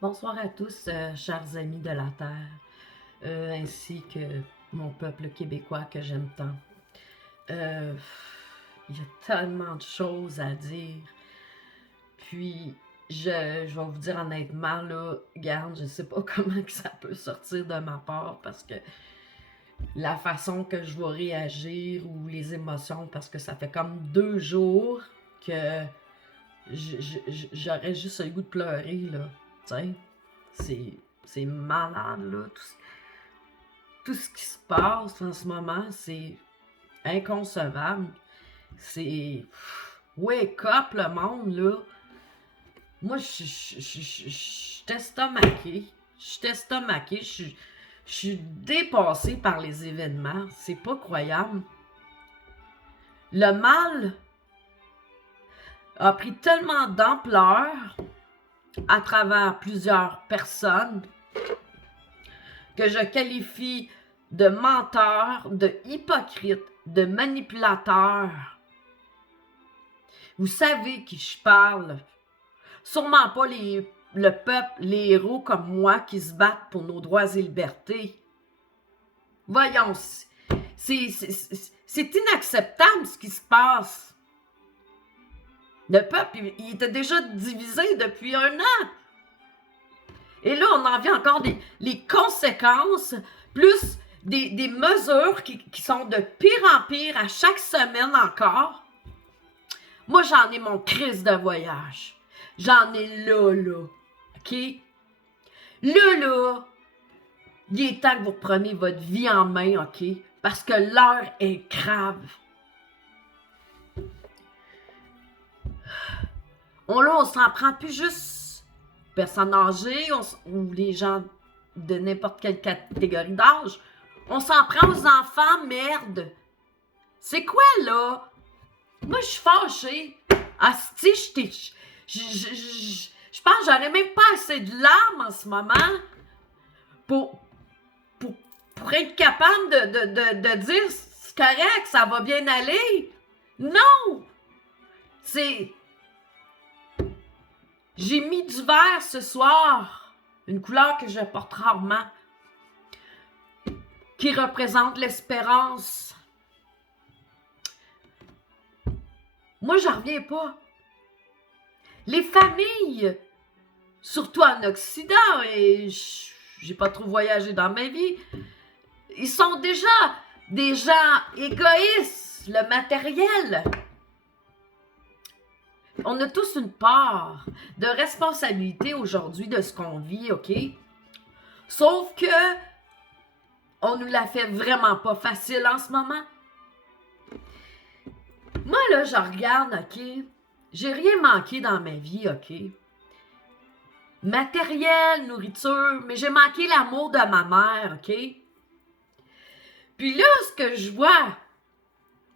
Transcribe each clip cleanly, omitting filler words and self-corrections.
Bonsoir à tous, chers amis de la Terre, ainsi que mon peuple québécois que j'aime tant. Euh, il y a tellement de choses à dire. Puis, je vais vous dire honnêtement, là, garde, je sais pas comment que ça peut sortir de ma part parce que la façon que je vais réagir ou les émotions, parce que ça fait comme 2 jours que j'aurais juste le goût de pleurer, là. Tu sais, c'est malade, là. Tout ce qui se passe en ce moment, c'est inconcevable. C'est. Wake up, le monde, là. Moi, je suis estomaquée. Je suis estomaquée. Je suis dépassée par les événements. C'est pas croyable. Le mal a pris tellement d'ampleur à travers plusieurs personnes que je qualifie de menteur, de hypocrite, de manipulateur. Vous savez qui je parle. Sûrement pas le peuple, les héros comme moi qui se battent pour nos droits et libertés. Voyons, c'est inacceptable ce qui se passe. Le peuple, il était déjà divisé depuis 1 an. Et là, on en vient encore les conséquences, plus des mesures qui sont de pire en pire à chaque semaine encore. Moi, j'en ai mon crise de voyage. J'en ai là. OK? Là, il est temps que vous preniez votre vie en main, OK? Parce que l'heure est grave. On s'en prend plus juste personnes âgées ou les gens de n'importe quelle catégorie d'âge. On s'en prend aux enfants, merde. C'est quoi, là? Moi, je suis fâchée. Asti, je pense que j'aurais même pas assez de larmes en ce moment pour être capable de dire c'est correct, ça va bien aller. Non! J'ai mis du vert ce soir, une couleur que je porte rarement, qui représente l'espérance. Moi, j'en reviens pas. Les familles, surtout en Occident, et j'ai pas trop voyagé dans ma vie, ils sont déjà des gens égoïstes, le matériel. On a tous une part de responsabilité aujourd'hui de ce qu'on vit, OK? Sauf que on nous la fait vraiment pas facile en ce moment. Moi, là, je regarde, OK? J'ai rien manqué dans ma vie, OK? Matériel, nourriture, mais j'ai manqué l'amour de ma mère, OK? Puis là, ce que je vois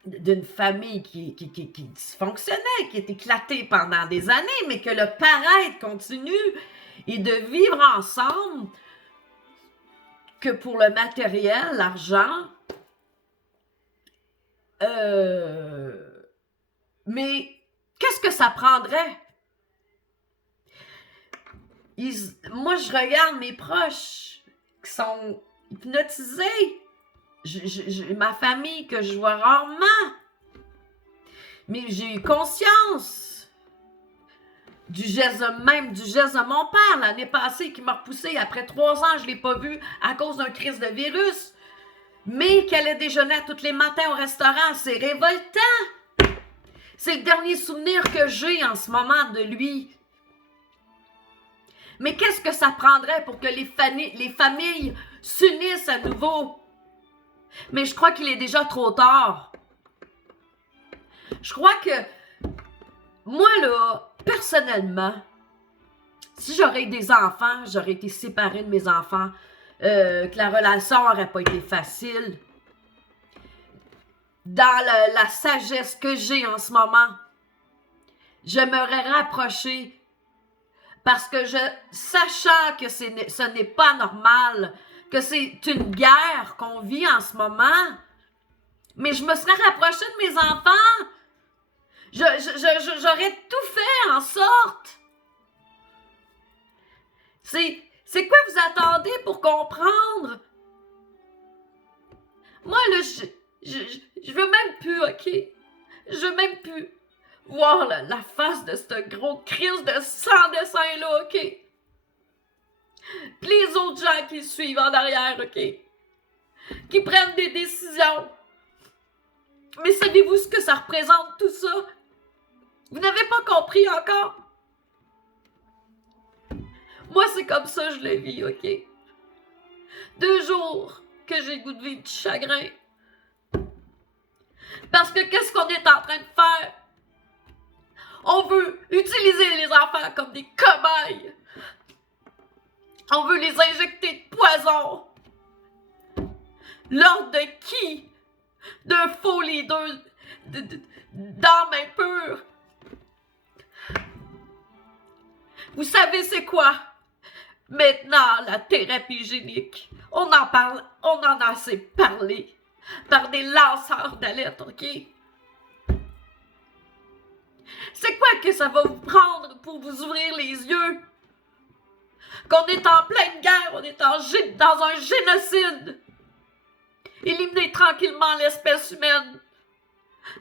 d'une famille qui dysfonctionnait, qui est éclatée pendant des années, mais que le paraître continue et de vivre ensemble que pour le matériel, l'argent. Mais qu'est-ce que ça prendrait? Moi, je regarde mes proches qui sont hypnotisés. Ma famille que je vois rarement. Mais j'ai eu conscience du geste de mon père l'année passée qui m'a repoussé après 3 ans. Je ne l'ai pas vu à cause d'un crise de virus. Mais qu'elle allait déjeuner tous les matins au restaurant, c'est révoltant. C'est le dernier souvenir que j'ai en ce moment de lui. Mais qu'est-ce que ça prendrait pour que les familles s'unissent à nouveau? Mais je crois qu'il est déjà trop tard. Je crois que moi, là, personnellement, si j'aurais eu des enfants, j'aurais été séparée de mes enfants, que la relation n'aurait pas été facile. Dans la sagesse que j'ai en ce moment, je m'aurais rapprochée parce que sachant que ce n'est pas normal, que c'est une guerre qu'on vit en ce moment, mais je me serais rapprochée de mes enfants. J'aurais tout fait en sorte. C'est quoi vous attendez pour comprendre? Moi, là, je veux même plus, OK? Je veux même plus voir la face de ce gros crise de sans dessin-là, OK? Puis les autres gens qui le suivent en arrière, OK? Qui prennent des décisions. Mais savez-vous ce que ça représente, tout ça? Vous n'avez pas compris encore? Moi, c'est comme ça que je le vis, OK? 2 jours que j'ai le goût de vivre du chagrin. Parce que qu'est-ce qu'on est en train de faire? On veut utiliser les enfants comme des cobayes. On veut les injecter de poison. L'ordre de qui? D'un faux leader d'âme impure. Vous savez c'est quoi? Maintenant, la thérapie génique. On en parle, on en a assez parlé. Par des lanceurs d'alerte, OK? C'est quoi que ça va vous prendre pour vous ouvrir les yeux? Qu'on est en pleine guerre, on est dans un génocide. Éliminer tranquillement l'espèce humaine.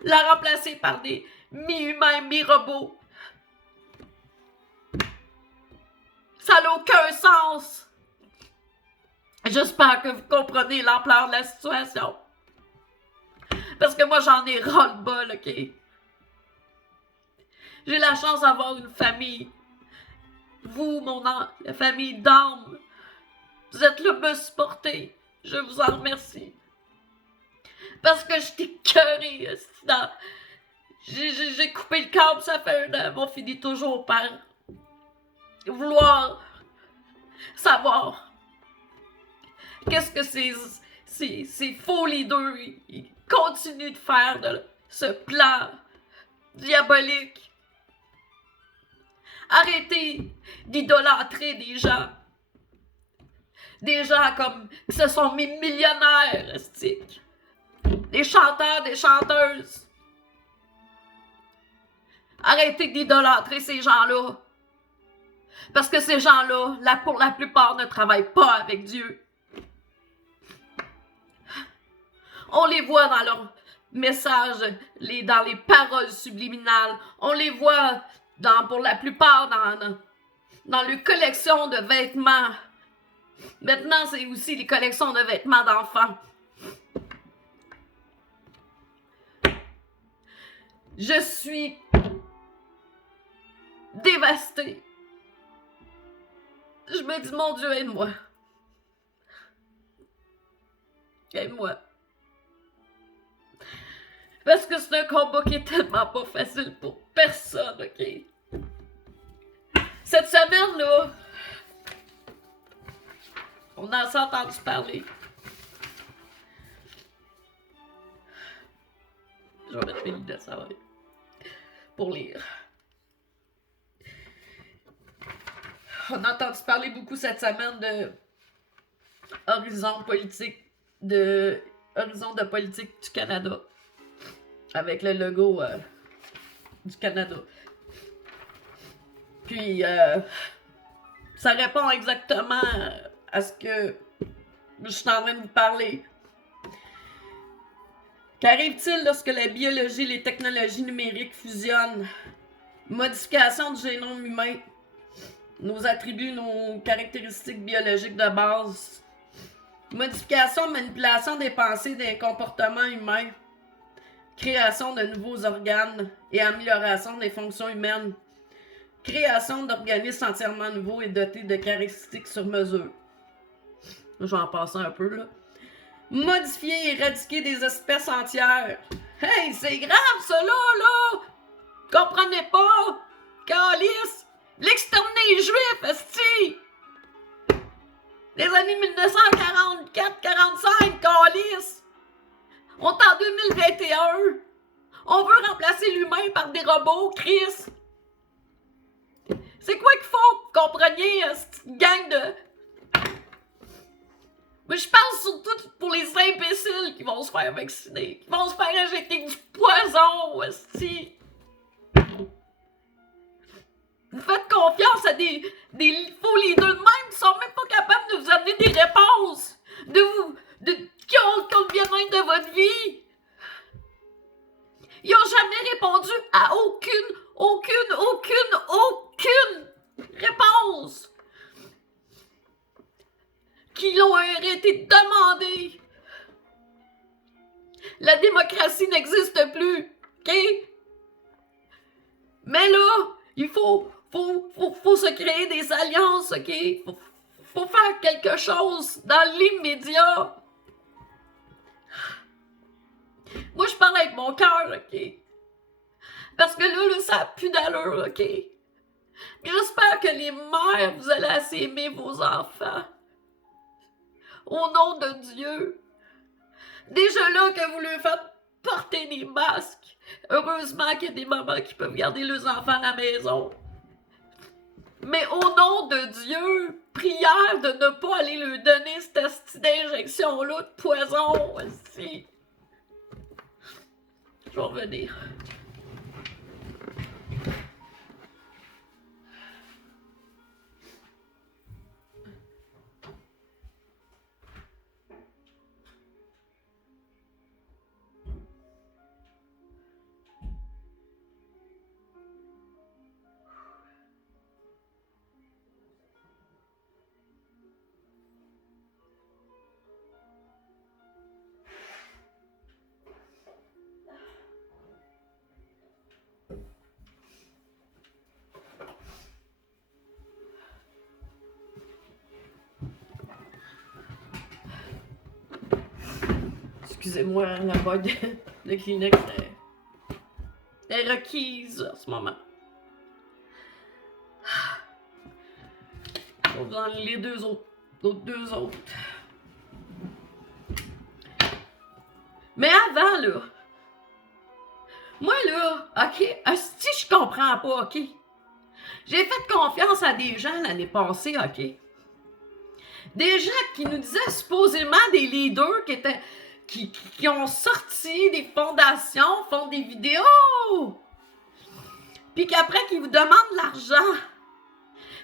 La remplacer par des mi-humains, mi-robots. Ça n'a aucun sens. J'espère que vous comprenez l'ampleur de la situation. Parce que moi, j'en ai ras-le-bol, OK? J'ai la chance d'avoir une famille. Vous, la famille d'âme. Vous êtes là pour me supporter. Je vous en remercie. Parce que je t'ai écœuré. J'ai coupé le câble, ça fait 1 an. On finit toujours par vouloir savoir qu'est-ce que ces faux leaders ils continuent de faire de ce plan diabolique. Arrêtez d'idolâtrer des gens. Des gens comme qui se sont mis millionnaires, stick. Des chanteurs, des chanteuses. Arrêtez d'idolâtrer ces gens-là. Parce que ces gens-là, pour la plupart, ne travaillent pas avec Dieu. On les voit dans leurs messages, dans les paroles subliminales. On les voit pour la plupart dans les collections de vêtements. Maintenant, c'est aussi les collections de vêtements d'enfants. Je suis dévastée. Je me dis, mon Dieu, aide-moi. Aide-moi. Parce que c'est un combat qui est tellement pas facile pour personne, OK? Cette semaine-là, on en s'est entendu parler. Je vais mettre mes lunettes, ça va aller. Pour lire. On a entendu parler beaucoup cette semaine de Horizon de politique du Canada. Avec le logo du Canada. Puis, ça répond exactement à ce que je suis en train de vous parler. Qu'arrive-t-il lorsque la biologie et les technologies numériques fusionnent? Modification du génome humain, nos attributs, nos caractéristiques biologiques de base. Modification, manipulation des pensées, des comportements humains. Création de nouveaux organes et amélioration des fonctions humaines. Création d'organismes entièrement nouveaux et dotés de caractéristiques sur mesure. Je vais en passer un peu, là. Modifier et éradiquer des espèces entières. Hey, c'est grave, ça, là! Comprenez pas? Calice! L'exterminer les Juifs, esti! Les années 1944-45, calice! On est en 2021. On veut remplacer l'humain par des robots, Chris. C'est quoi qu'il faut que vous compreniez, cette gang de... Mais je parle surtout pour les imbéciles qui vont se faire vacciner, qui vont se faire injecter du poison, esti. Vous faites confiance à des faux leaders de même, conscience qui l'ont arrêté de demander. La démocratie n'existe plus, OK? Mais là, il faut se créer des alliances, OK? Faut faire quelque chose dans l'immédiat. Moi, je parle avec mon cœur, OK? Parce que là, ça n'a plus d'allure, OK? J'espère que les mères, vous allez assez aimer vos enfants. Au nom de Dieu. Déjà là que vous leur faites porter des masques. Heureusement qu'il y a des mamans qui peuvent garder leurs enfants à la maison. Mais au nom de Dieu, prière de ne pas aller leur donner cette injection-là de poison aussi. Je vais revenir. Excusez-moi, la boîte de Kleenex est requise en ce moment. Je vais vous en les deux autres. Mais avant, là, moi, là, OK, si je comprends pas, OK, j'ai fait confiance à des gens l'année passée, OK, des gens qui nous disaient supposément des leaders qui ont sorti des fondations, font des vidéos, puis qu'après, qu'ils vous demandent de l'argent.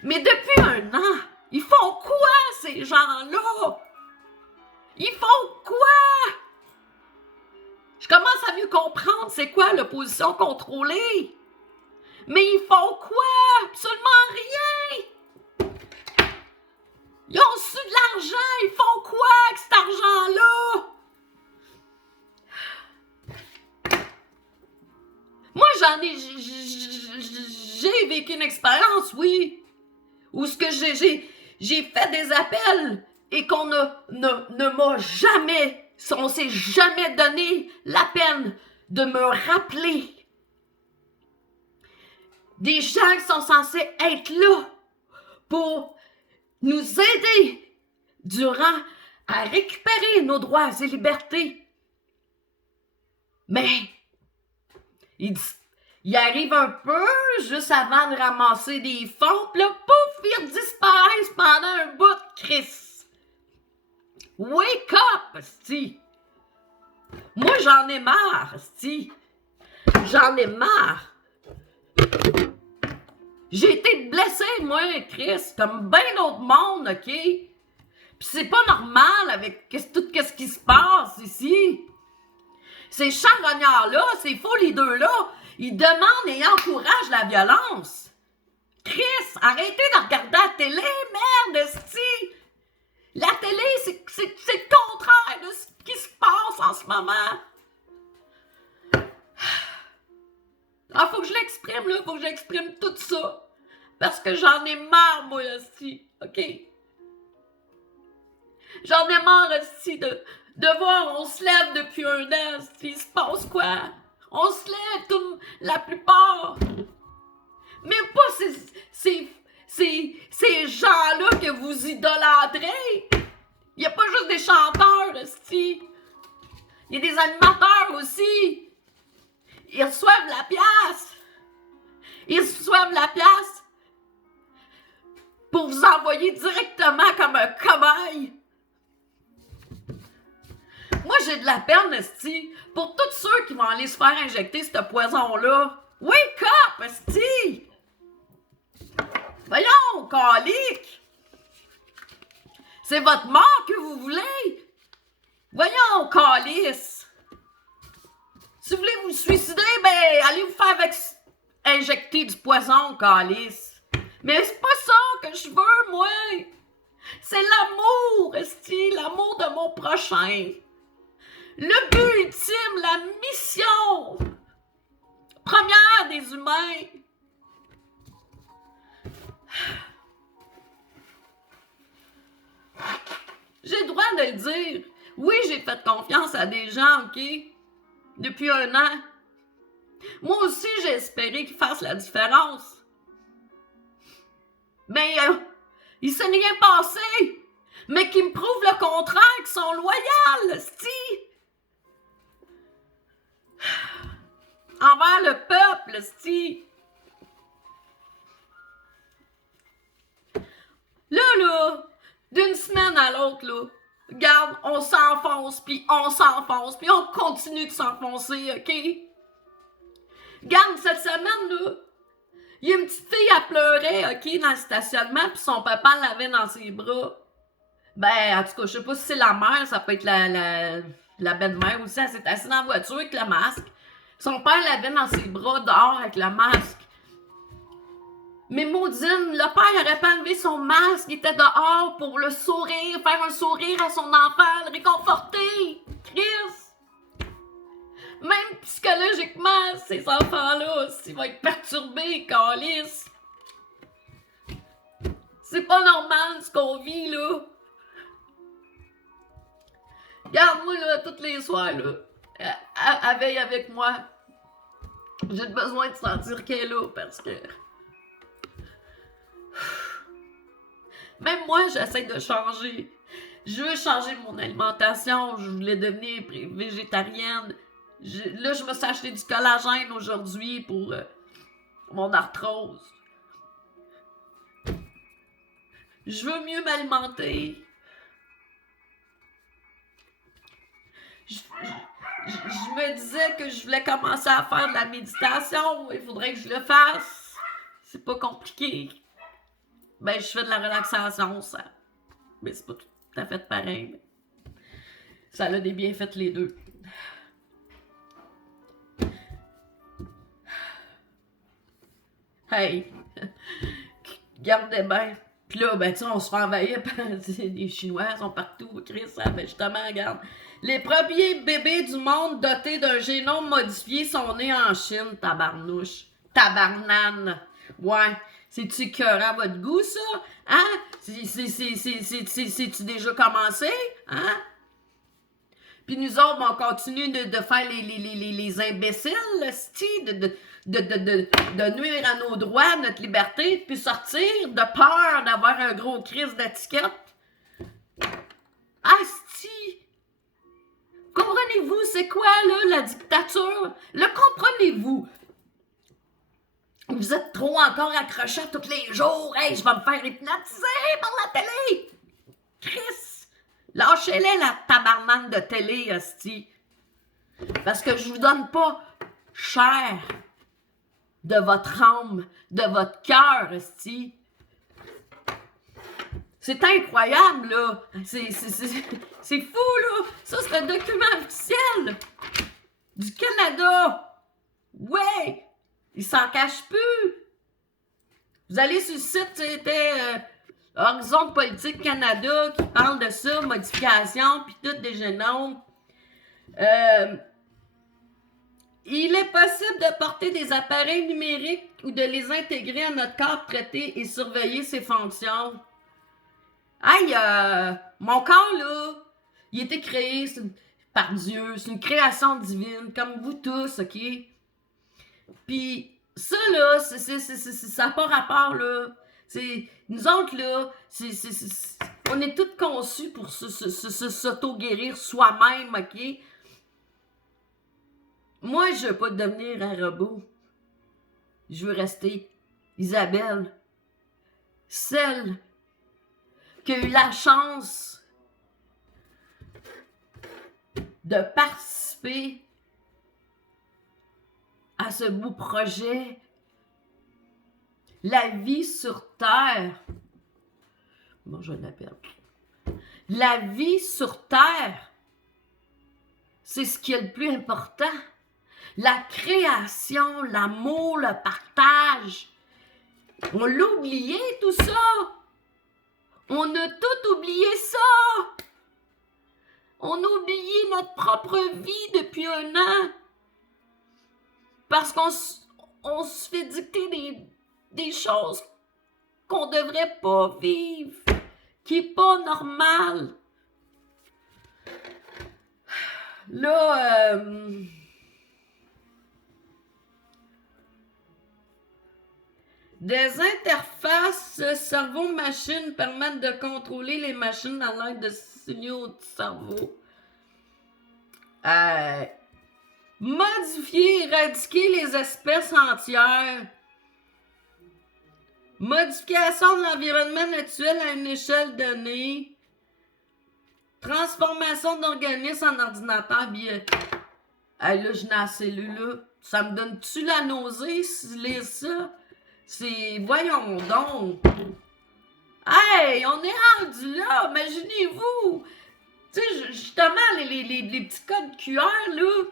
Mais depuis 1 an, ils font quoi, ces gens-là? Ils font quoi? Je commence à mieux comprendre c'est quoi l'opposition contrôlée. Mais ils font quoi? Absolument rien! Ils ont su de l'argent, ils font quoi avec cet argent-là? Moi, j'ai vécu une expérience, oui, où ce que j'ai fait des appels et qu'on ne m'a jamais, on s'est jamais donné la peine de me rappeler. Des gens qui sont censés être là pour nous aider durant à récupérer nos droits et libertés. Mais il arrive un peu juste avant de ramasser des fonds, puis là, pouf, ils disparaissent pendant un bout de crise. Wake up, esti! Moi, j'en ai marre, esti! J'en ai marre! J'ai été blessée, moi, Chris, comme bien d'autres monde, OK? Puis c'est pas normal avec tout ce qui se passe ici. Ces charognards-là, ces faux leaders-là, ils demandent et encouragent la violence. Chris, arrêtez de regarder la télé, merde, esti! La télé, c'est le contraire de ce qui se passe en ce moment. Alors, faut que je l'exprime, là, faut que j'exprime tout ça. Parce que j'en ai marre, moi, esti, OK? J'en ai marre, esti, de voir, on se lève depuis 1 an, esti, il se passe quoi? On se lève, la plupart. Mais pas ces gens-là que vous idolâtrez. Il n'y a pas juste des chanteurs, esti. Il y a des animateurs aussi. Ils reçoivent la pièce. Ils reçoivent la pièce pour vous envoyer directement comme un cobaye. Moi, j'ai de la peine, esti, pour tous ceux qui vont aller se faire injecter ce poison-là. Wake up, esti! Voyons, calique! C'est votre mort que vous voulez? Voyons, calice! Si vous voulez vous suicider, ben, allez vous faire injecter du poison, calice. Mais c'est pas ça que je veux! prochain. Le but ultime, la mission première des humains. J'ai le droit de le dire. Oui, j'ai fait confiance à des gens, OK? Depuis 1 an. Moi aussi, j'ai espéré qu'ils fassent la différence. Mais il s'est rien passé. Mais qu'ils me prouvent le contraire, qu'ils sont loyaux, c'ti. Envers le peuple, c'ti. Là, d'une semaine à l'autre, là, regarde, on s'enfonce, puis on continue de s'enfoncer, OK? Regarde, cette semaine, là, il y a une petite fille, elle pleurait, OK, dans le stationnement, puis son papa l'avait dans ses bras. Ben, en tout cas, je sais pas si c'est la mère, ça peut être la belle-mère aussi, elle s'est assise dans la voiture avec le masque. Son père l'avait dans ses bras dehors avec le masque. Mais maudine, le père n'aurait pas enlevé son masque, il était dehors pour le sourire, faire un sourire à son enfant, le réconforter. Chris! Même psychologiquement, ces enfants-là, s'ils vont être perturbés, câlisse. C'est pas normal ce qu'on vit, là. Regarde-moi, là, tous les soirs, là, elle veille avec moi. J'ai besoin de sentir qu'elle est là, parce que... Même moi, j'essaie de changer. Je veux changer mon alimentation. Je voulais devenir végétarienne. Là, je me suis acheté du collagène aujourd'hui pour mon arthrose. Je veux mieux m'alimenter. Je me disais que je voulais commencer à faire de la méditation. Il faudrait que je le fasse. C'est pas compliqué. Ben, je fais de la relaxation, ça. Mais c'est pas tout à fait pareil. Ça a des bienfaits les deux. Hey! Gardez bien. Puis là, ben, tu sais, on se fait envahir par les Chinois, ils sont partout, Chris, hein? Ben, justement, regarde. Les premiers bébés du monde dotés d'un génome modifié sont nés en Chine, tabarnouche. Tabarnane. Ouais. C'est-tu écœurant à votre goût, ça? Hein? C'est-tu déjà commencé? Hein? Puis nous autres, on continue de faire les imbéciles, de nuire à nos droits, à notre liberté, puis sortir de peur d'avoir un gros crise d'étiquette. Asti! Comprenez-vous, c'est quoi, là, la dictature? Le comprenez-vous? Vous êtes trop encore accrochés tous les jours. Hey, je vais me faire hypnotiser par la télé. Chris, lâchez-les la tabarnane de télé, hostie. Parce que je vous donne pas cher de votre âme, de votre cœur, hostie. C'est incroyable, là. C'est fou, là. Ça, c'est un document officiel du Canada. Ouais. Il s'en cache plus. Vous allez sur le site, c'était Horizon Politique Canada qui parle de ça, modification, puis tout des génomes. Il est possible de porter des appareils numériques ou de les intégrer à notre corps, traiter et surveiller ses fonctions. Hey, mon corps, là, il a été créé par Dieu, c'est une création divine, comme vous tous, OK? Puis ça, là, ça n'a pas rapport, là. Nous autres, là, on est tous conçus pour s'auto-guérir soi-même, OK? Moi, je veux pas devenir un robot. Je veux rester Isabelle. Celle qui a eu la chance de participer à ce beau projet. La vie sur Terre. Bon, je l'appelle. La vie sur Terre, c'est ce qui est le plus important. La création, l'amour, le partage. On l'a oublié, tout ça. On a tout oublié ça. On a oublié notre propre vie depuis un an. Parce qu'on se fait dicter des choses qu'on devrait pas vivre. Qui est pas normal. Là, des interfaces cerveau-machine permettent de contrôler les machines à l'aide de signaux du cerveau. Modifier, éradiquer les espèces entières. Modification de l'environnement naturel à une échelle donnée. Transformation d'organismes en ordinateur biotique. Hey, là, je n'ai assez lu, là. Ça me donne-tu la nausée si je lis ça? C'est... Voyons donc! Hey, on est rendu là! Imaginez-vous! Tu sais, justement, les petits codes QR, là,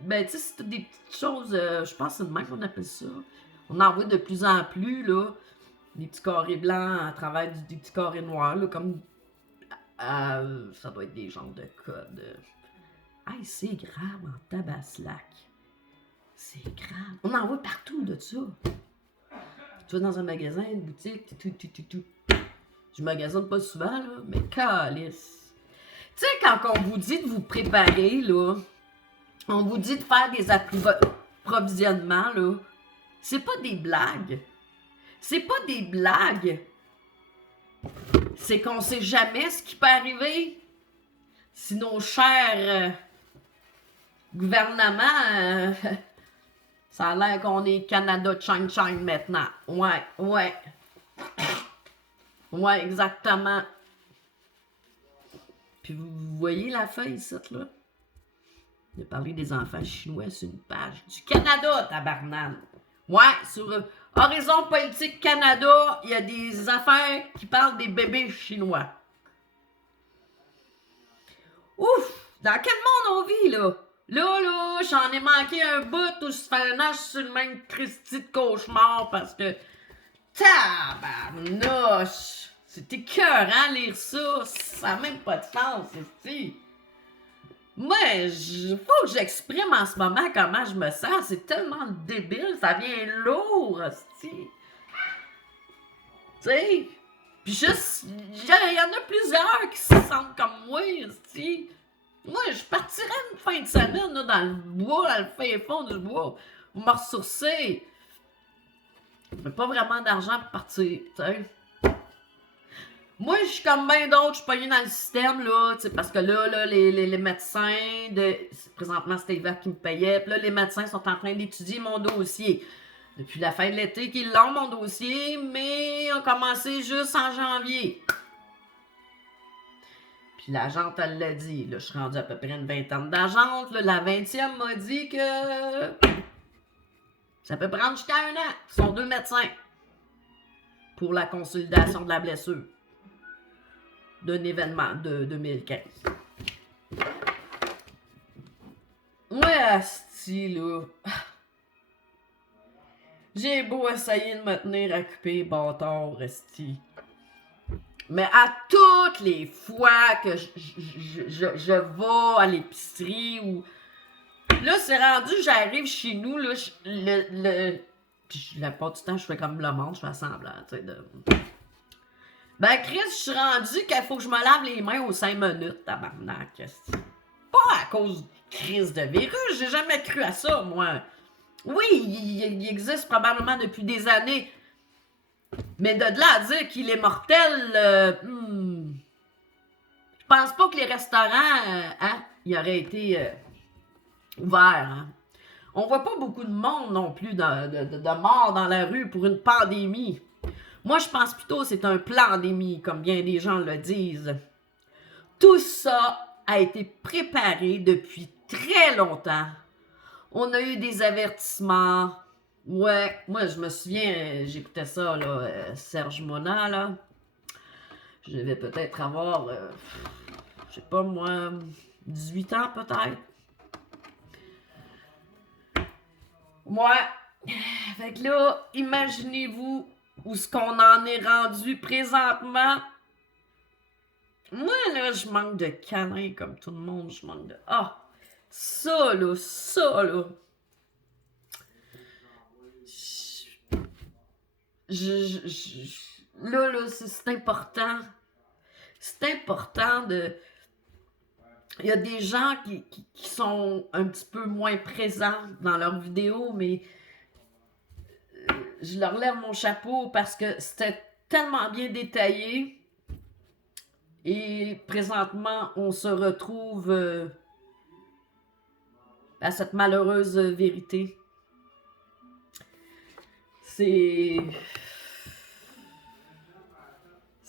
ben, tu sais, c'est toutes des petites choses, je pense que c'est de même qu'on appelle ça. On en voit de plus en plus, là, des petits carrés blancs à travers des petits carrés noirs, là, comme... ça doit être des genres de codes. Hey, c'est grave en tabaslac. C'est grave. On en voit partout de ça. Tu vas dans un magasin, une boutique, tout. Je magasine pas souvent, là, mais calice. Tu sais, quand on vous dit de vous préparer, là, on vous dit de faire des approvisionnements, là, c'est pas des blagues. C'est pas des blagues. C'est qu'on sait jamais ce qui peut arriver. Si nos chers gouvernements, ça a l'air qu'on est Canada Chang maintenant. Ouais. Ouais, exactement. Puis vous voyez la feuille, ici, là? Il a parlé des enfants chinois sur une page du Canada, tabarnak. Ouais, sur Horizon Politique Canada, il y a des affaires qui parlent des bébés chinois. Ouf! Dans quel monde on vit, là? Là, j'en ai manqué un bout où je fais un nage sur le même Christy de cauchemar parce que... Tabarnouche! C'est écœurant lire ça. Ça n'a même pas de sens, c'est-tu? Moi, faut que j'exprime en ce moment comment je me sens. C'est tellement débile, ça vient lourd, hostie. Tu sais? Puis juste, il y en a plusieurs qui se sentent comme moi, hostie. Moi, je partirais une fin de semaine là, dans le bois, dans le fin fond du bois, pour me ressourcer. J'ai pas vraiment d'argent pour partir, tu sais. Moi, je suis comme bien d'autres, je suis pognée dans le système, là, tu sais, parce que là, les médecins, présentement, c'était l'hiver qui me payait, puis là, les médecins sont en train d'étudier mon dossier. Depuis la fin de l'été qu'ils l'ont, mon dossier, mais ils ont commencé juste en janvier. Puis l'agente, elle l'a dit, là, je suis rendue à peu près une vingtaine d'agentes, là, la 20e m'a dit que ça peut prendre jusqu'à un an. Ils sont 2 médecins pour la consolidation de la blessure d'un événement de 2015. Ouais, asti, là. J'ai beau essayer de me tenir occupé, bâtard, asti. Mais à toutes les fois que je vais à l'épicerie ou... Là, c'est rendu, j'arrive chez nous, là, la part du temps, je fais comme le monde, je fais semblant, tu sais, de... Ben, Chris, je suis rendu qu'il faut que je me lave les mains aux 5 minutes, tabarnak. Pas à cause de crise de virus, j'ai jamais cru à ça, moi. Oui, il existe probablement depuis des années. Mais de là à dire qu'il est mortel, je pense pas que les restaurants, ils auraient été ouverts. Hein. On voit pas beaucoup de monde non plus de morts dans la rue pour une pandémie. Moi, je pense plutôt que c'est un pandémie, comme bien des gens le disent. Tout ça a été préparé depuis très longtemps. On a eu des avertissements. Ouais, moi, je me souviens, j'écoutais ça, là, Serge Mona, là. Je devais peut-être avoir, je sais pas moi, 18 ans peut-être. Ouais. Fait que là, imaginez-vous où est-ce qu'on en est rendu présentement. Moi, là, je manque de câlins comme tout le monde. Je manque de... Ah! Ça, là, ça, là. Là, c'est important. C'est important de... Il y a des gens qui sont un petit peu moins présents dans leurs vidéos, mais je leur lève mon chapeau parce que c'était tellement bien détaillé. Et présentement, on se retrouve à cette malheureuse vérité. C'est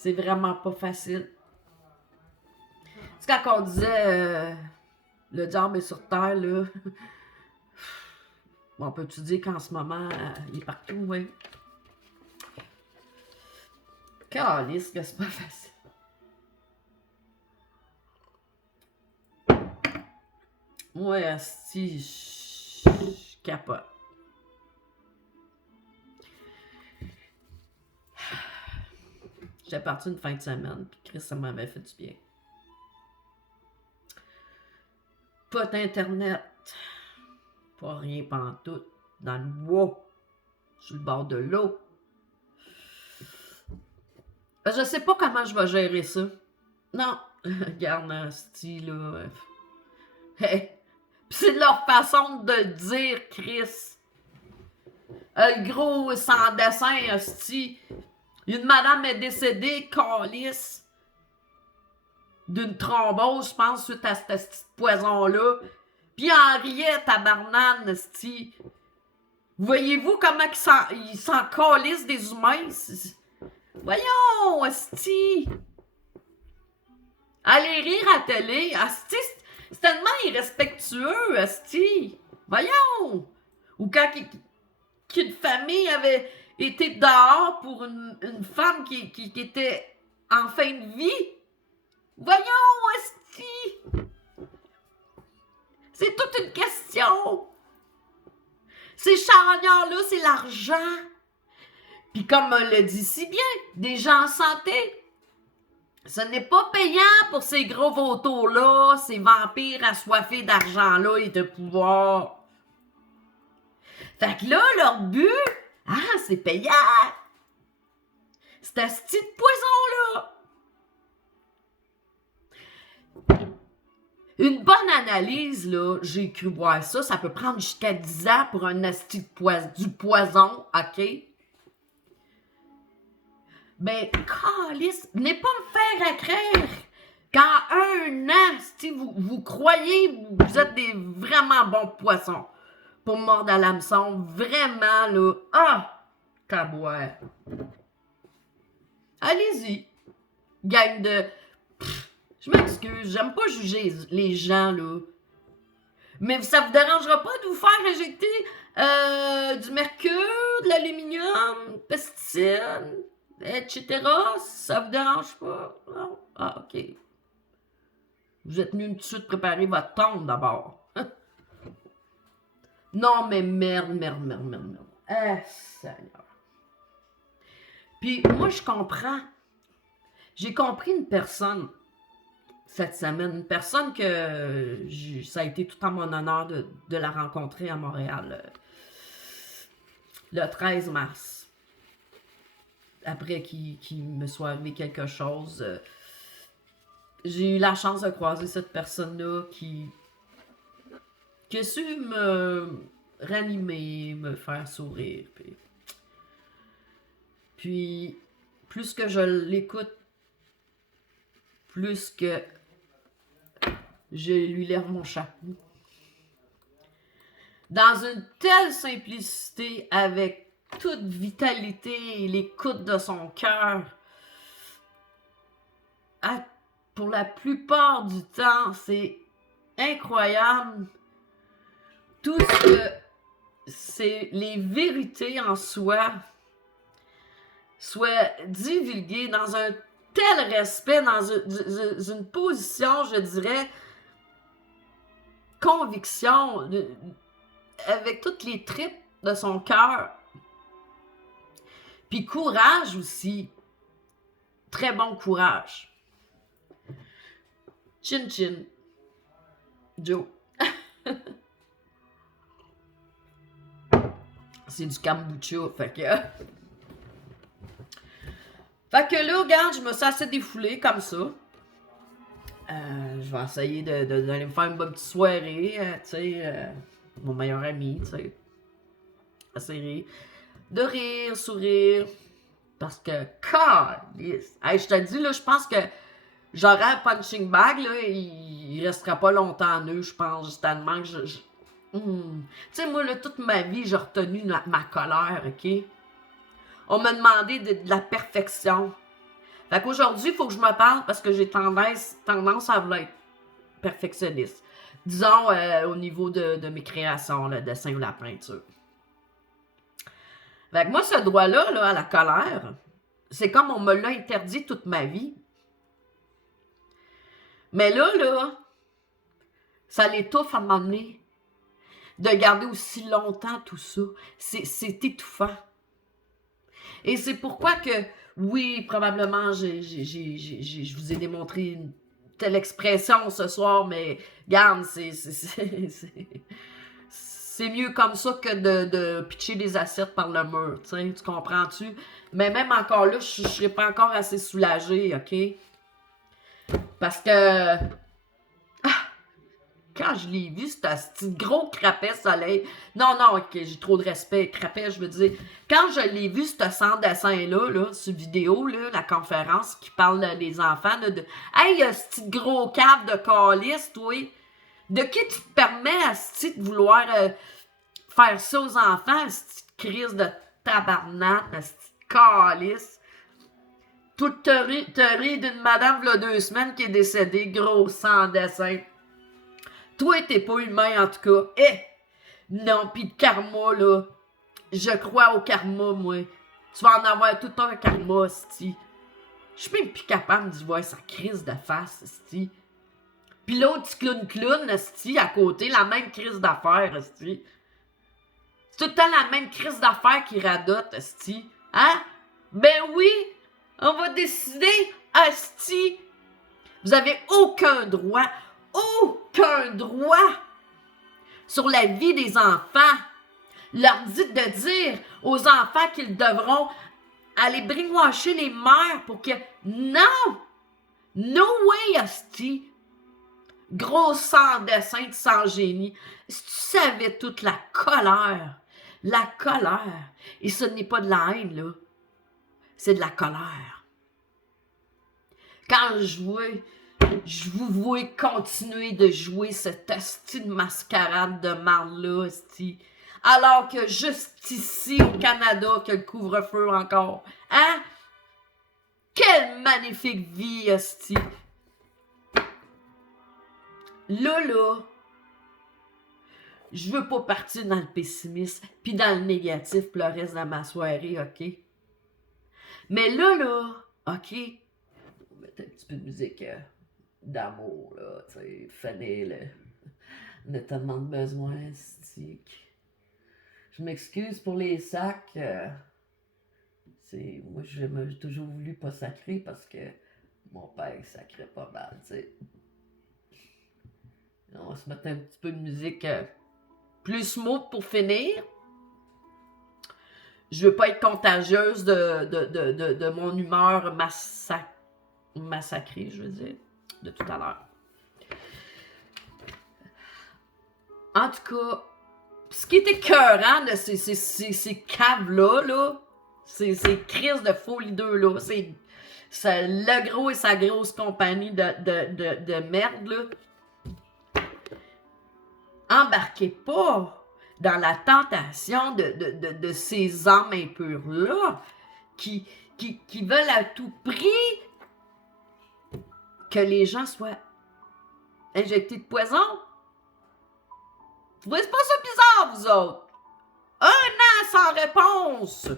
vraiment pas facile. C'est quand on disait le diable est sur terre, là. On peut-tu dire qu'en ce moment, il est partout, oui. Calisse que c'est pas facile. Moi, asti, je capote. J'étais partie une fin de semaine, puis Chris, ça m'avait fait du bien. Pas d'internet. Pas rien pantoute. Dans le bois. Sur le bord de l'eau. Je sais pas comment je vais gérer ça. Non. Regarde, asti, là. Hey. Pis c'est leur façon de le dire, Chris. Le gros sans dessin, asti. Une madame est décédée, calice. D'une thrombose, je pense, suite à ce petit poison-là. Pis en riait, tabarnane, asti. Voyez-vous comment ils s'en calissent des humains? Voyons, asti. Allez rire à la télé, asti. C'est tellement irrespectueux, asti. Voyons. Ou quand qu'une famille avait été dehors pour une femme qui était en fin de vie. Voyons, esti! C'est toute une question! Ces charognards-là, c'est l'argent. Puis comme on le dit si bien, des gens en santé. Ce n'est pas payant pour ces gros vautours-là, ces vampires assoiffés d'argent-là et de pouvoir. Fait que là, leur but, c'est payant. C'est un style de poison-là. Une bonne analyse, là, j'ai cru voir ça, ça peut prendre jusqu'à 10 ans pour un asti du poison, OK? Ben, calice, venez pas me faire écrire qu'en un an, si vous croyez vous êtes des vraiment bons poissons pour mordre à l'hameçon, vraiment, là, caboire. Allez-y, gang de... Je m'excuse, j'aime pas juger les gens, là. Mais ça vous dérangera pas de vous faire injecter du mercure, de l'aluminium, pesticides, etc. Ça vous dérange pas? Non? Ah, OK. Vous êtes mieux tout de suite préparer votre tombe d'abord. Non, mais merde. Seigneur. Puis moi, je comprends. J'ai compris une personne cette semaine. Une personne que ça a été tout en mon honneur de la rencontrer à Montréal le 13 mars. Après qu'il me soit arrivé quelque chose, j'ai eu la chance de croiser cette personne-là qui a su me ranimer, me faire sourire. Puis plus que je l'écoute, plus que je lui lève mon chapeau. Dans une telle simplicité, avec toute vitalité et l'écoute de son cœur, pour la plupart du temps, c'est incroyable. Tout ce que c'est les vérités en soi soient divulguées dans un tel respect, dans une position, je dirais, conviction, avec toutes les tripes de son cœur. Puis courage aussi. Très bon courage. Chin chin. Joe. C'est du kombucha, fait que... Fait que là, regarde, je me suis assez défoulée comme ça. Je vais essayer d'aller me faire une bonne petite soirée, tu sais, mon meilleur ami, tu sais. Essayer de rire, sourire, parce que, calisse! Hey, je te dis, là, je pense que j'aurais un punching bag, là, il restera pas longtemps en eux, je pense, juste tellement que Tu sais, moi, là, toute ma vie, j'ai retenu ma colère, OK? On m'a demandé de la perfection. Fait qu'aujourd'hui, il faut que je me parle parce que j'ai tendance à vouloir être perfectionniste. Disons, au niveau de mes créations, le dessin ou la peinture. Fait que moi, ce droit-là, là, à la colère, c'est comme on me l'a interdit toute ma vie. Mais là, ça l'étouffe à un moment donné. De garder aussi longtemps tout ça. C'est étouffant. Et c'est pourquoi que, oui, probablement, je vous ai démontré une telle expression ce soir, mais garde, c'est mieux comme ça que de pitcher des assiettes par le mur, tu comprends-tu? Mais même encore là, je serais pas encore assez soulagée, OK? Parce que... Quand je l'ai vu, ce petit gros crapet soleil. Non, ok, j'ai trop de respect. Crapet, je veux dire. Quand je l'ai vu, ce sans-dessin-là, là, sur vidéo, là, la conférence qui parle des enfants, de hey, ce petit gros cave de calice, toi. De qui tu te permets, asti, de vouloir faire ça aux enfants, cette crise de tabarnak, cette calice. Tout te ris d'une madame, v'là 2 semaines, qui est décédée, gros sans-dessin. Toi, t'es pas humain, en tout cas. Non, pis le karma, là. Je crois au karma, moi. Tu vas en avoir tout un karma, esti. Je suis même plus capable d'y voir sa crise de face, esti. Pis l'autre clown, esti, à côté, la même crise d'affaires, esti. C'est tout le temps la même crise d'affaires qui radote, esti. Hein? Ben oui! On va décider, esti. Vous avez aucun droit sur la vie des enfants. Leur dites de dire aux enfants qu'ils devront aller brainwasher les mères pour que... Non! No way, hostie! Gros sans-dessin de sans-génie. Si tu savais toute la colère, et ce n'est pas de la haine, là, c'est de la colère. Quand je vous vois continuer de jouer cette hostie de mascarade de marde-là, hostie. Alors que juste ici, au Canada, que le couvre-feu encore. Hein? Quelle magnifique vie, hostie. Là, je veux pas partir dans le pessimisme puis dans le négatif pour le reste de ma soirée, OK? Mais là, OK? On va mettre un petit peu de musique d'amour, là, tu sais, fallait, on a tellement de besoin, stick. Je m'excuse pour les sacs. Moi, j'ai toujours voulu pas sacrer parce que mon père sacrait pas mal, tu sais. On va se mettre un petit peu de musique plus smooth pour finir. Je veux pas être contagieuse de mon humeur massacrée, je veux dire, de tout à l'heure. En tout cas, ce qui est écœurant de ces caves-là, là, ces crises de folie 2 là, c'est le gros et sa grosse compagnie de merde, là. Embarquez pas dans la tentation de ces âmes impures-là qui veulent à tout prix que les gens soient injectés de poison. Vous trouvez pas ça bizarre, vous autres? 1 an sans réponse!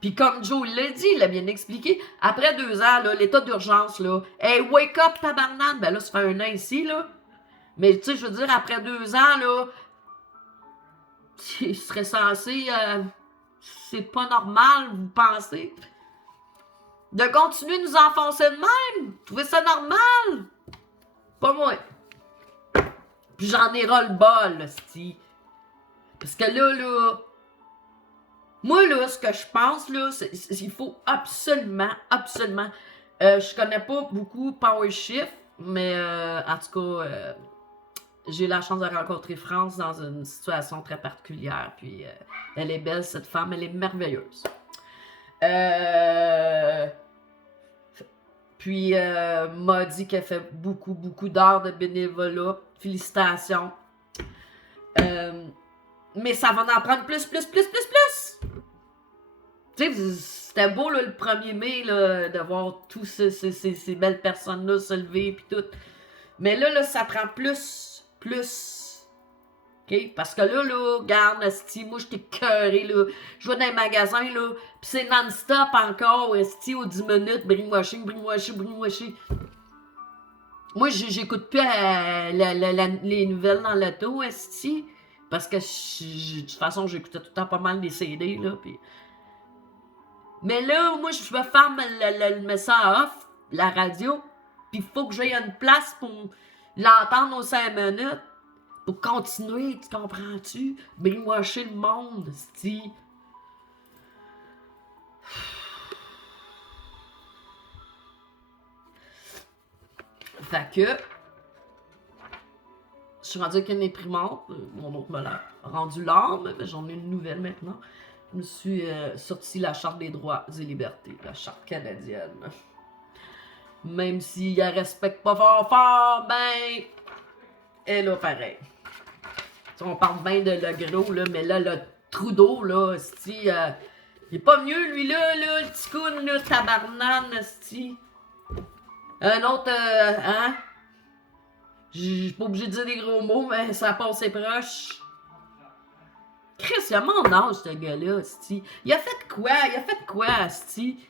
Puis comme Joe l'a dit, il l'a bien expliqué, après 2 ans, là, l'état d'urgence, là, hey, wake up, tabarnak! Ben là, ça fait 1 an ici, là. Mais tu sais, je veux dire, après 2 ans, là, il serait censé... c'est pas normal, vous pensez? De continuer de nous enfoncer de même? Vous trouvez ça normal? Pas moi. Puis j'en ai ras le bol, c'ti. Parce que là, moi, là, ce que je pense, là, c'est il faut absolument, je connais pas beaucoup PowerShift, mais en tout cas, j'ai eu la chance de rencontrer France dans une situation très particulière, puis elle est belle, cette femme, elle est merveilleuse. Puis, m'a dit qu'elle fait beaucoup d'heures de bénévolat. Félicitations. Mais ça va en prendre plus. Tu sais, c'était beau là, le 1er mai là, de voir toutes ces belles personnes-là se lever puis tout. Mais là, ça prend plus. OK? Parce que là, regarde, esti, moi, j'étais écœurée, là. Je vais dans les magasins, là, pis c'est non-stop encore, esti, aux 10 minutes, brainwashing. Moi, j'écoute plus les nouvelles dans l'auto, esti, parce que, de toute façon, j'écoutais tout le temps pas mal des CD, là, pis... Mais là, moi, je me ferme le ça off, la radio, pis il faut que j'aille à une place pour l'entendre aux 5 minutes. Pour continuer, tu comprends-tu? Brainwasher le monde, c'ti. Fait que... Je suis rendue avec une imprimante. Mon autre me l'a rendu l'âme, mais j'en ai une nouvelle maintenant. Je me suis sorti la Charte des droits et libertés, la Charte canadienne. Même si elle respecte pas fort, ben... Elle a pareil. On parle bien de le gros, là, mais là, le Trudeau, là, c'ti, il est pas mieux, lui, là, le petit coune, là, tabarnane, c'ti. Un autre, hein? J'ai pas obligé de dire des gros mots, mais ça passe proche. Chris, il a mon âge, ce gars-là, c'ti. Il a fait quoi, c'ti?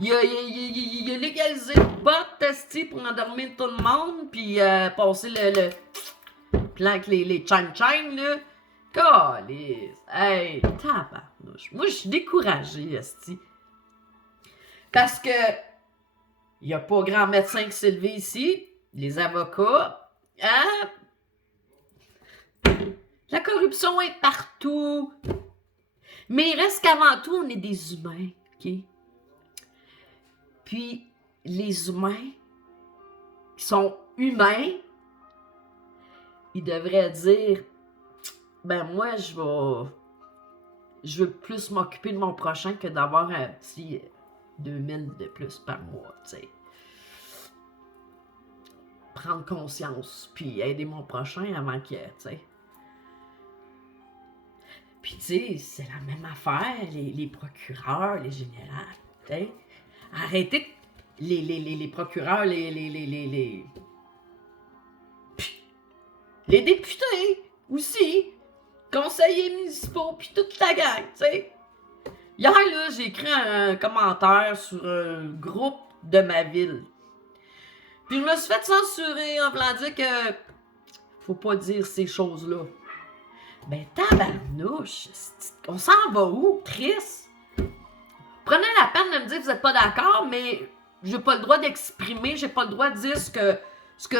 Il a légalisé le pot, c'ti, pour endormir tout le monde, puis passer le plan avec les chang-chang, là. Calice! Hey, tabarnouche. Moi, je suis découragée, esti. Parce que il n'y a pas grand médecin qui s'est levé ici. Les avocats. Hein? La corruption est partout. Mais il reste qu'avant tout, on est des humains, OK? Puis, les humains qui sont humains, ils devraient dire, ben moi, je veux plus m'occuper de mon prochain que d'avoir un petit 2000 de plus par mois, tu sais. Prendre conscience, puis aider mon prochain avant qu'il, tu sais. Puis, tu sais, c'est la même affaire, les procureurs, les généraux, tu sais. Arrêtez les procureurs, les députés aussi, conseillers municipaux, puis toute la gang, tu sais. Hier, là, j'ai écrit un commentaire sur un groupe de ma ville. Puis je me suis fait censurer en voulant dire que faut pas dire ces choses-là. Ben, tabarnouche, on s'en va où, Chris? Prenez la peine de me dire que vous n'êtes pas d'accord, mais j'ai pas le droit d'exprimer, j'ai pas le droit de dire ce que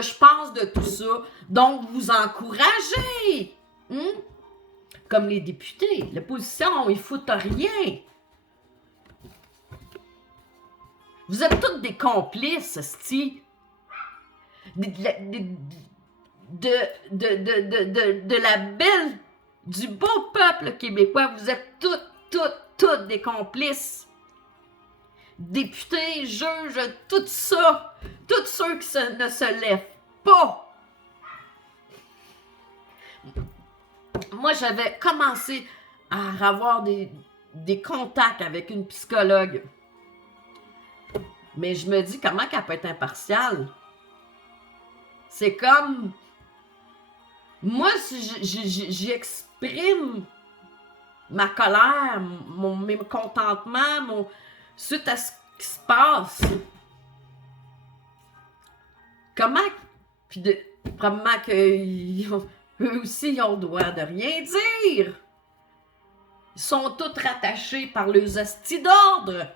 je pense de tout ça. Donc, vous encouragez! Comme les députés. L'opposition, ils foutent rien. Vous êtes tous des complices, esti. De la belle, du beau peuple québécois. Vous êtes toutes des complices. Députés, juges, tout ça. Tous ceux qui ne se lèvent pas. Moi, j'avais commencé à avoir des contacts avec une psychologue. Mais je me dis, comment qu'elle peut être impartiale? C'est comme... Moi, si j'exprime ma mon mécontentement, suite à ce qui se passe. Comment... Puis probablement qu'eux aussi, ils ont le droit de rien dire. Ils sont tous rattachés par leurs hosties d'ordre.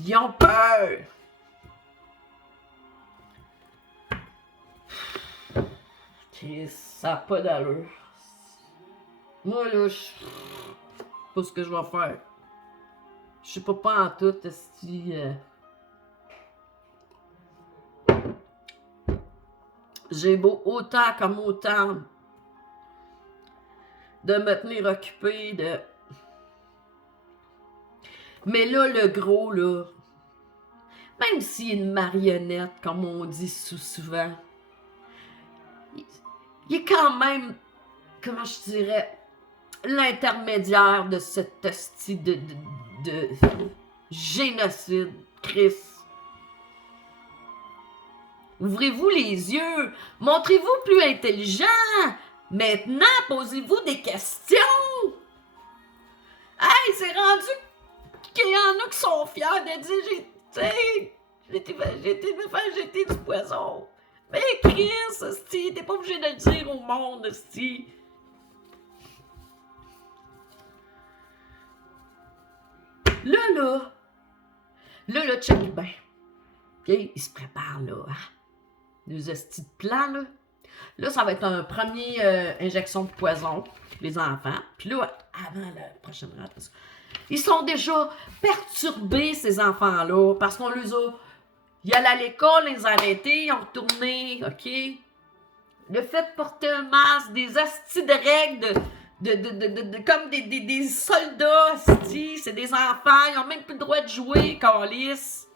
Ils ont peur. Chris, ça n'a pas d'allure. Moi, là, je sais pas ce que je vais faire. Je sais pas en tout, si... J'ai beau autant comme autant de me tenir occupé de... Mais là, le gros, là, même s'il est une marionnette, comme on dit souvent, il est quand même, comment je dirais, l'intermédiaire de cette hostie de génocide, Chris. Ouvrez-vous les yeux, montrez-vous plus intelligent. Maintenant, posez-vous des questions. Hey, c'est rendu qu'il y en a qui sont fiers de dire j'ai été du poison. Mais Chris, hostie, t'es pas obligé de le dire au monde, hostie. Là, check bien. OK, il se prépare, là. Hein? Les hosties de plans, là. Là, ça va être un premier injection de poison, les enfants. Puis là, avant la prochaine rate, ils sont déjà perturbés, ces enfants-là, parce qu'on les a... Ils allaient à l'école, les arrêtés, ils ont retourné, OK? Le fait de porter un masque, des hosties de règles, comme des soldats, hosties, c'est des enfants, ils ont même plus le droit de jouer, câlisse.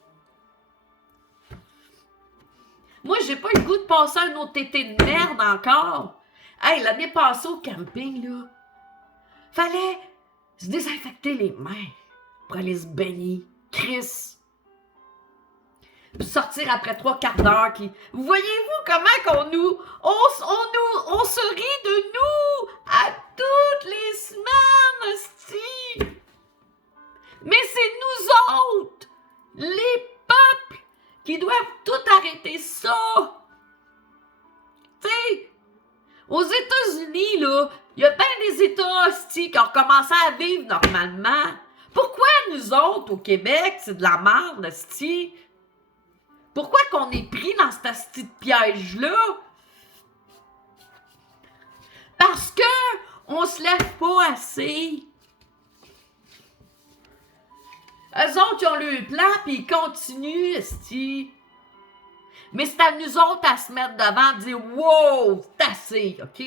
Moi, j'ai pas le goût de passer un autre été de merde encore. Hey, l'année passée au camping, là, fallait se désinfecter les mains pour aller se baigner. Chris. Puis sortir après 3/4 d'heure. Voyez-vous comment qu'on nous... On se rit de nous à toutes les semaines, hostie. Mais c'est nous autres, les peuples, qui doivent tout arrêter ça. Tu sais, aux États-Unis, là, il y a bien des États, hostie, qui ont recommencé à vivre normalement. Pourquoi nous autres, au Québec, c'est de la merde, hostie? Pourquoi qu'on est pris dans cet hostie de piège-là? Parce que on se lève pas assez. Eux autres, ils ont le plan, puis ils continuent, hostie. Mais c'est à nous autres à se mettre devant et dire « Wow, c'est assez, OK? »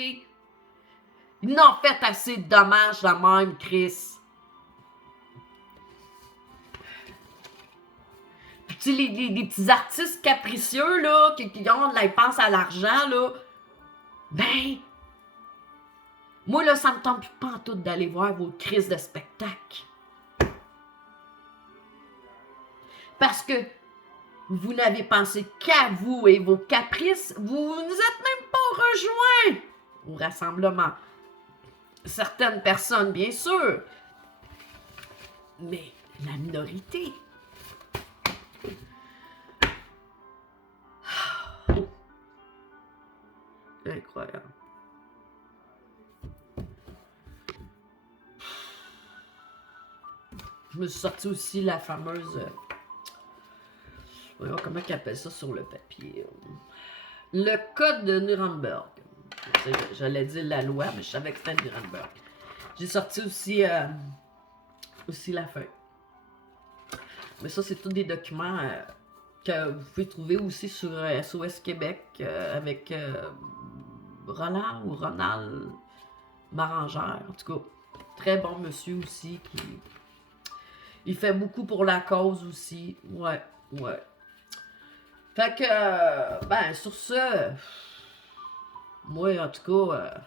Ils n'ont fait assez de dommages de même, Chris. Puis tu sais, les petits artistes capricieux, là, qui ont de la pense à l'argent, là, ben, moi, là, ça me tente plus pantoute d'aller voir vos crises de spectacle. Parce que vous n'avez pensé qu'à vous et vos caprices, vous ne vous êtes même pas rejoints au rassemblement. Certaines personnes, bien sûr, mais la minorité. Incroyable. Je me suis sorti aussi la fameuse... voyons comment ils appellent ça sur le papier. Le code de Nuremberg. J'allais dire la loi, mais je savais que c'était Nuremberg. J'ai sorti aussi la fin. Mais ça, c'est tous des documents que vous pouvez trouver aussi sur SOS Québec avec Roland ou Ronald Marangère. En tout cas, très bon monsieur aussi. Il fait beaucoup pour la cause aussi. Ouais. Fait que, ben, sur ce, moi, en tout cas,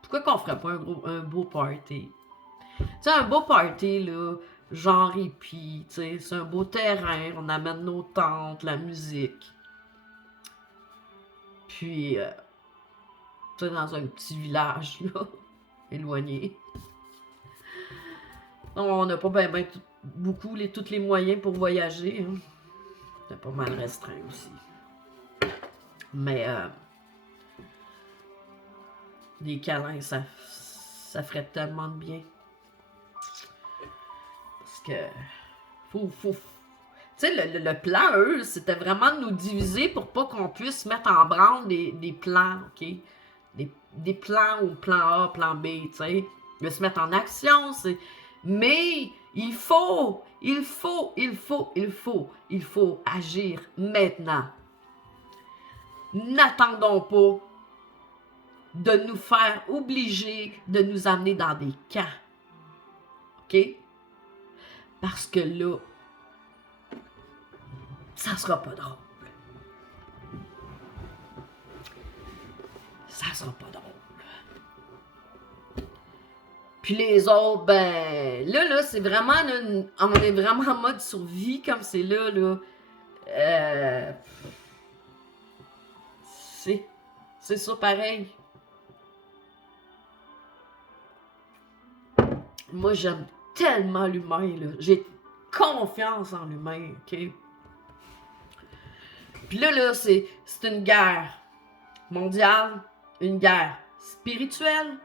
pourquoi qu'on ferait pas un beau party? Tu sais, un beau party, là, genre hippie, tu sais, c'est un beau terrain, on amène nos tentes, la musique. Puis, tu sais, dans un petit village, là, éloigné. On n'a pas tous les moyens pour voyager, hein. C'est pas mal restreint aussi. Mais, des câlins, ça ferait tellement de bien. Parce que sais, le plan, eux, c'était vraiment de nous diviser pour pas qu'on puisse mettre en branle des plans, OK? Des plans ou plan A, plan B, tu sais. De se mettre en action, c'est... Mais il faut agir maintenant. N'attendons pas de nous faire obliger de nous amener dans des camps. OK? Parce que là, ça sera pas drôle. Ça sera pas drôle. Puis les autres, ben, là, c'est vraiment, là, on est vraiment en mode survie, comme c'est là. C'est ça pareil. Moi, j'aime tellement l'humain, là. J'ai confiance en l'humain, OK? Puis là, c'est une guerre mondiale, une guerre spirituelle,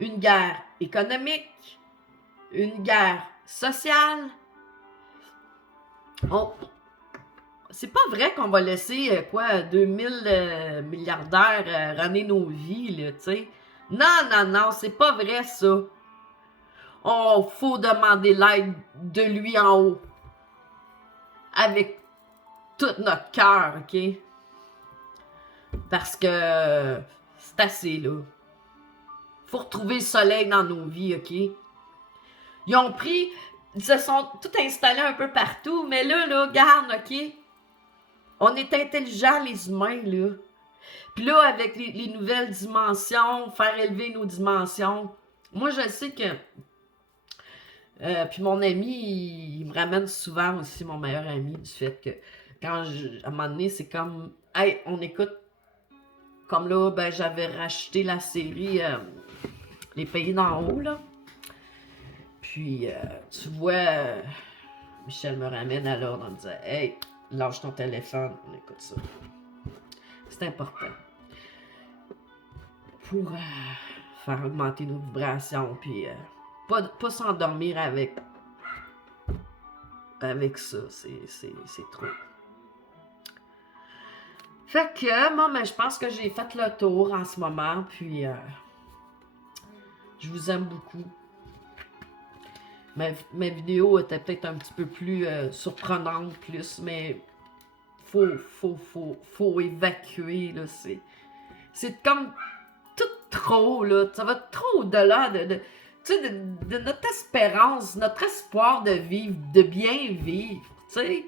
une guerre économique, une guerre sociale. C'est pas vrai qu'on va laisser, 2000 milliardaires runner nos vies, là, tu sais. Non, c'est pas vrai, ça. Faut demander l'aide de lui en haut. Avec tout notre cœur, OK? Parce que c'est assez, là. Faut retrouver le soleil dans nos vies, OK? Ils se sont tout installés un peu partout, mais là, regarde, OK? On est intelligents, les humains, là. Puis là, avec les nouvelles dimensions, faire élever nos dimensions. Moi, je sais que... puis mon ami, il me ramène souvent aussi, mon meilleur ami, du fait que à un moment donné, c'est comme... Hey, on écoute... Comme là, ben, j'avais racheté la série Les Pays d'en haut, là. Puis, tu vois, Michel me ramène à l'ordre en me disant « Hey, lâche ton téléphone, on écoute ça. » C'est important. Pour faire augmenter nos vibrations, puis pas s'endormir avec ça, c'est trop. Fait que, moi, ben, je pense que j'ai fait le tour en ce moment, puis je vous aime beaucoup. Ma vidéo était peut-être un petit peu plus surprenante, mais faut évacuer, là, c'est comme tout trop, là, ça va trop au-delà de notre espérance, notre espoir de vivre, de bien vivre, tu sais.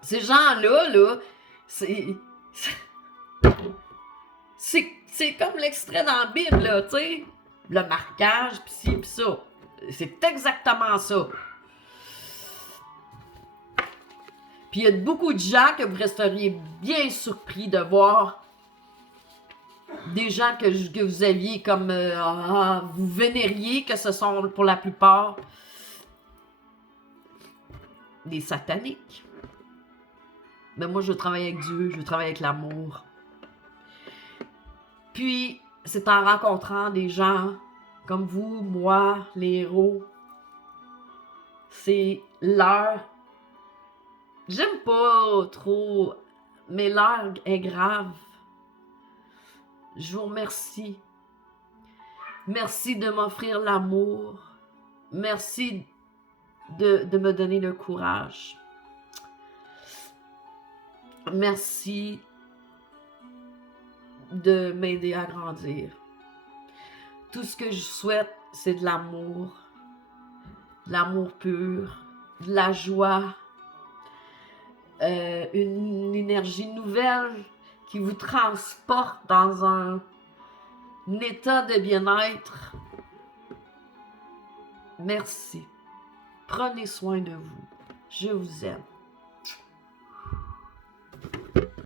Ces gens-là, là, c'est comme l'extrait dans la Bible, là, tu sais. Le marquage, pis ci, pis ça. C'est exactement ça. Puis il y a beaucoup de gens que vous resteriez bien surpris de voir des gens que vous aviez comme... vous vénériez, que ce sont pour la plupart des sataniques. Mais moi, je travaille avec Dieu, je travaille avec l'amour. Puis, c'est en rencontrant des gens comme vous, moi, les héros. C'est l'heure. J'aime pas trop, mais l'heure est grave. Je vous remercie. Merci de m'offrir l'amour. Merci de me donner le courage. Merci de m'aider à grandir. Tout ce que je souhaite, c'est de l'amour pur, de la joie, une énergie nouvelle qui vous transporte dans un état de bien-être. Merci. Prenez soin de vous. Je vous aime.